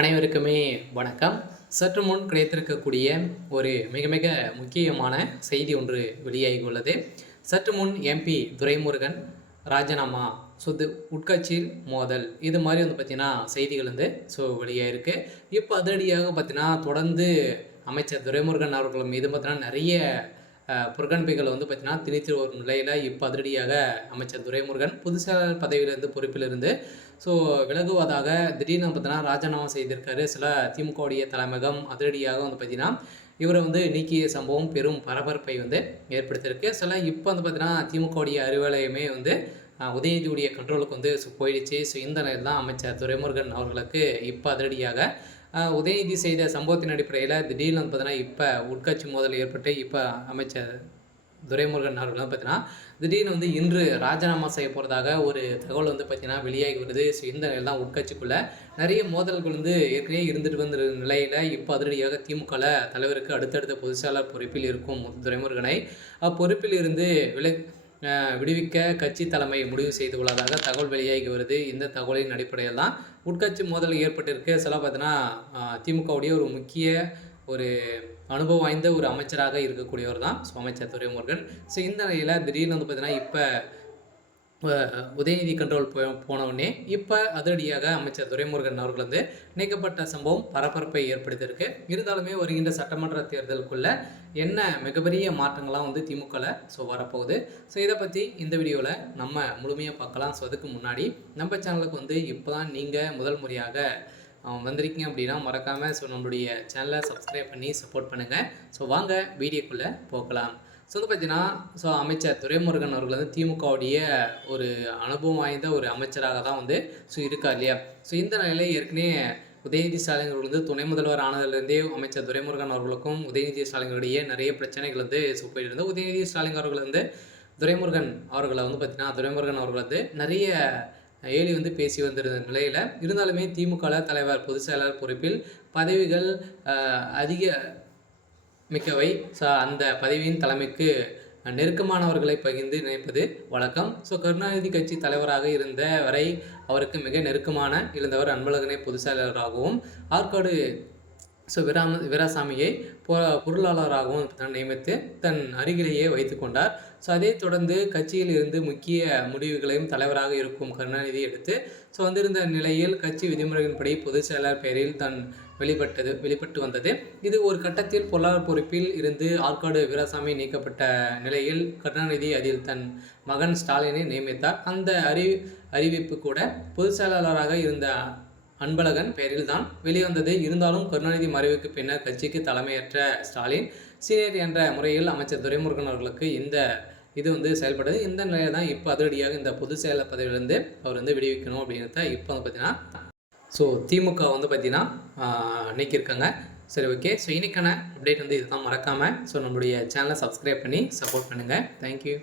அனைவருக்குமே வணக்கம். சற்று முன் கிடைத்திருக்கக்கூடிய ஒரு மிக மிக முக்கியமான செய்தி ஒன்று வெளியாகி உள்ளது. சற்று முன் எம்பி துரைமுருகன் ராஜினாமா, உட்கட்சியில் மோதல், இது மாதிரி பார்த்தீங்கன்னா செய்திகள் வெளியாயிருக்கு. இப்போ அதிரடியாக பார்த்தீங்கன்னா தொடர்ந்து அமைச்சர் துரைமுருகன் அவர்கள் மீது பார்த்தீங்கன்னா நிறைய புறக்கணிப்புகள் பார்த்தீங்கன்னா திணித்து வரும் நிலையில் இப்போ அதிரடியாக அமைச்சர் துரைமுருகன் பொதுச்செயலாளர் பதவியிலிருந்து பொறுப்பிலிருந்து விலகுவதாக திடீர்னு பார்த்தீங்கன்னா ராஜினாமா செய்திருக்காரு. சில திமுகவுடைய தலைமையகம் அதிரடியாக பார்த்தீங்கன்னா இவரை நீக்கிய சம்பவம் பெரும் பரபரப்பை ஏற்படுத்தியிருக்கு. சில இப்போ பார்த்தீங்கன்னா திமுகவுடைய அறிவாலயமே உதயநிதியுடைய கண்ட்ரோலுக்கு போயிடுச்சு. ஸோ இந்த நிலையில் தான் அமைச்சர் துரைமுருகன் அவர்களுக்கு இப்போ அதிரடியாக உதயநிதி செய்த சம்பவத்தின் அடிப்படையில் திடீர்னு பார்த்தீங்கன்னா இப்போ உட்கட்சி மோதல் ஏற்பட்டு இப்போ அமைச்சர் துரைமுருகன் அவர்கள் பார்த்தீங்கன்னா திடீர்னு இன்று ராஜினாமா செய்ய போகிறதாக ஒரு தகவல் பார்த்தீங்கன்னா வெளியாகி வருது. ஸோ இந்த நிலையில் தான் உட்கட்சிக்குள்ளே நிறைய மோதல்கள் ஏற்கனவே இருந்துட்டு வந்த நிலையில் இப்போ அதிரடியாக திமுக தலைவருக்கு அடுத்தடுத்த பொதுச்செயலாளர் பொறுப்பில் இருக்கும் துரைமுருகனை பொறுப்பில் இருந்து விடுவிக்க கட்சி தலைமை முடிவு செய்துள்ளதாக தகவல் வெளியாகி வருது. இந்த தகவலின் அடிப்படையில் தான் உட்கட்சி மோதல் ஏற்பட்டிருக்கு. சில பார்த்தீங்கன்னா திமுகவுடைய ஒரு முக்கிய ஒரு அனுபவம் வாய்ந்த ஒரு அமைச்சராக இருக்கக்கூடியவர் தான் அமைச்சர் துரைமுருகன். ஸோ இந்த நிலையில் திடீர்னு பார்த்தீங்கன்னா இப்போ உதயநிதி கண்ட்ரோல் போனவுடனே இப்போ அதிரடியாக அமைச்சர் துரைமுருகன் அவர்கள் நீக்கப்பட்ட சம்பவம் பரபரப்பை ஏற்படுத்தியிருக்கு. இருந்தாலுமே வருகின்ற சட்டமன்ற தேர்தலுக்குள்ள என்ன மிகப்பெரிய மாற்றங்கள்லாம் திமுகவில் வரப்போகுது. ஸோ இதை பற்றி இந்த வீடியோவில் நம்ம முழுமையாக பார்க்கலாம். ஸோ அதுக்கு முன்னாடி நம்ம சேனலுக்கு இப்போ தான் நீங்கள் முதல் முறையாக வந்திருக்கீங்க அப்படின்னா மறக்காமல் நம்மளுடைய சேனலை சப்ஸ்கிரைப் பண்ணி சப்போர்ட் பண்ணுங்கள். ஸோ வாங்க வீடியோக்குள்ளே போகலாம். பார்த்தீங்கன்னா அமைச்சர் துரைமுருகன் அவர்கள் திமுகவுடைய ஒரு அனுபவம் வாய்ந்த ஒரு அமைச்சராக தான் இருக்கார் இல்லையா. ஸோ இந்த நிலையில் ஏற்கனவே உதயநிதி ஸ்டாலின் அவர்கள் துணை முதல்வர் ஆனதுலேருந்தே அமைச்சர் துரைமுருகன் அவர்களுக்கும் உதயநிதி ஸ்டாலினுடைய நிறைய பிரச்சனைகள் போயிட்டு இருந்தது. உதயநிதி ஸ்டாலின் அவர்கள் துரைமுருகன் அவர்களை பார்த்தீங்கன்னா துரைமுருகன் அவர்கள் நிறைய ஏலி பேசி வந்திருந்த நிலையில் இருந்தாலுமே திமுக தலைவர் பொதுச் செயலாளர் பொறுப்பில் பதவிகள் அதிக மிக்கவை. அந்த பதவியின் தலைமைக்கு நெருக்கமானவர்களை பகிர்ந்து நினைப்பது வழக்கம். கருணாநிதி கட்சி தலைவராக இருந்த வரை அவருக்கு மிக நெருக்கமான இருந்தவர் அன்பழகனை பொதுச் செயலாளராகவும் ஆற்காடு வீராசாமியை பொருளாளராகவும் நியமித்து தன் அருகிலேயே வைத்து கொண்டார். அதைத் தொடர்ந்து கட்சியில் இருந்து முக்கிய முடிவுகளையும் தலைவராக இருக்கும் கருணாநிதி எடுத்து வந்திருந்த நிலையில் கட்சி விதிமுறைகளின்படி பொதுச் செயலாளர் பெயரில் தான் வெளிப்பட்டு வந்தது. இது ஒரு கட்டத்தில் பொருளாளர் பொறுப்பில் இருந்து ஆற்காடு வீராசாமி நீக்கப்பட்ட நிலையில் கருணாநிதி அதில் தன் மகன் ஸ்டாலினை நியமித்தார். அந்த அறிவிப்பு கூட பொதுச் செயலாளராக இருந்த அன்பழகன் பெயரில் தான் வெளிவந்தது. இருந்தாலும் கருணாநிதி மறைவுக்கு பின்னர் கட்சிக்கு தலைமையேற்ற ஸ்டாலின் சீனியர் என்ற முறையில் அமைச்சர் துரைமுருகன் அவர்களுக்கு இந்த இது செயல்படுது. இந்த நிலையில் தான் இப்போ அதிரடியாக இந்த பொதுச் செயலாளர் பதவியிலிருந்து அவர் விடுவிக்கணும் அப்படிங்கிறத இப்போ பார்த்தீங்கன்னா திமுக பார்த்தீங்கன்னா நீக்கியிருக்காங்க. சரி, ஓகே. இன்றைக்கான அப்டேட் இதுதான். மறக்காமல் நம்மளுடைய சேனலை சப்ஸ்கிரைப் பண்ணி சப்போர்ட் பண்ணுங்கள். தேங்க்யூ.